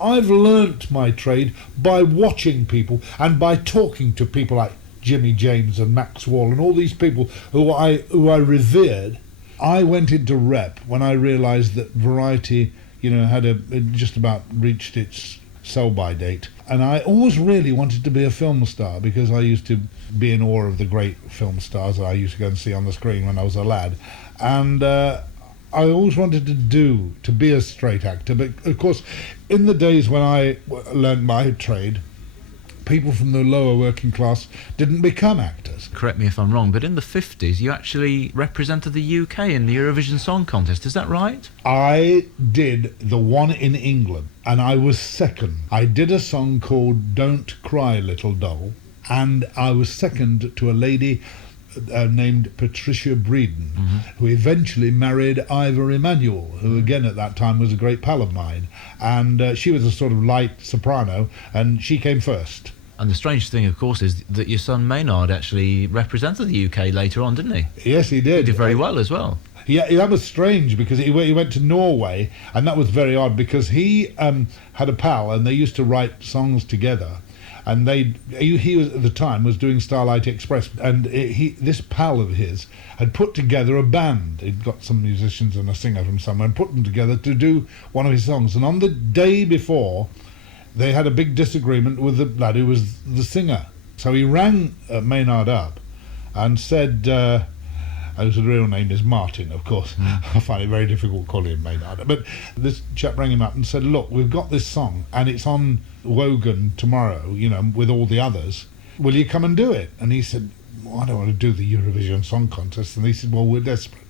I've learnt my trade by watching people and by talking to people like Jimmy James and Max Wall and all these people who I revered. I went into rep when I realised that Variety, had just about reached its sell-by date. And I always really wanted to be a film star because I used to be in awe of the great film stars that I used to go and see on the screen when I was a lad. And I always wanted to be a straight actor. But, of course, in the days when I learned my trade, people from the lower working class didn't become actors. Correct me if I'm wrong, but in the 50s you actually represented the UK in the Eurovision Song Contest, is that right? I did the one in England, and I was second. I did a song called Don't Cry Little Doll, and I was second to a lady named Patricia Breeden, who eventually married Ivor Emanuel, who again at that time was a great pal of mine, and she was a sort of light soprano, and she came first. And the strange thing, of course, is that your son Maynard actually represented the UK later on, didn't he? Yes, he did. He did very well as well. Yeah, that was strange because he went to Norway, and that was very odd because he had a pal, and they used to write songs together. And he was at the time was doing Starlight Express, and this pal of his had put together a band. He'd got some musicians and a singer from somewhere and put them together to do one of his songs. And on the day before, they had a big disagreement with the lad who was the singer. So he rang Maynard up and said, his real name is Martin, of course. I find it very difficult calling him Maynard. But this chap rang him up and said, look, we've got this song and it's on Wogan tomorrow, with all the others. Will you come and do it? And he said, well, I don't want to do the Eurovision Song Contest. And he said, well, we're desperate.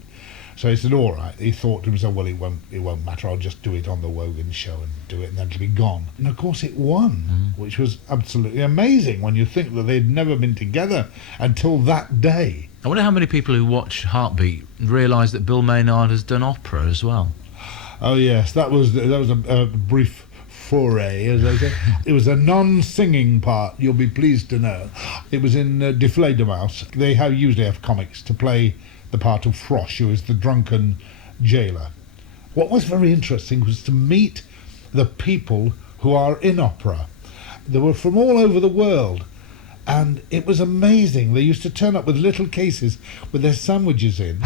So he said, all right. He thought to himself, well, it won't matter. I'll just do it on the Wogan show and do it, and then it'll be gone. And of course it won, which was absolutely amazing when you think that they'd never been together until that day. I wonder how many people who watch Heartbeat realise that Bill Maynard has done opera as well. Oh yes, that was a brief foray, as I say. It was a non-singing part, you'll be pleased to know. It was in Die Fledermaus. They usually have comics to play the part of Frosch, who is the drunken jailer. What was very interesting was to meet the people who are in opera. They were from all over the world, and it was amazing. They used to turn up with little cases with their sandwiches in,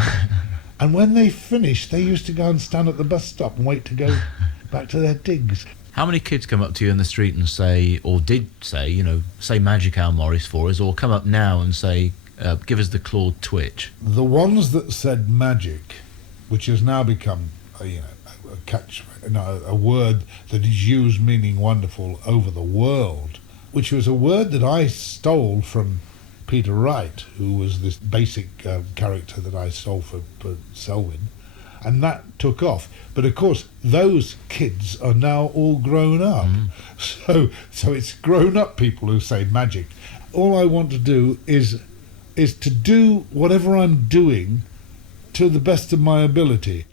and when they finished, they used to go and stand at the bus stop and wait to go back to their digs. How many kids come up to you in the street and say, or did say, say Magic Al Morris for us, or come up now and say, give us the Claude Twitch? The ones that said magic, which has now become a word that is used meaning wonderful over the world, which was a word that I stole from Peter Wright, who was this basic character that I stole for Selwyn, and that took off. But of course, those kids are now all grown up. So it's grown-up people who say magic. All I want to do is to do whatever I'm doing to the best of my ability.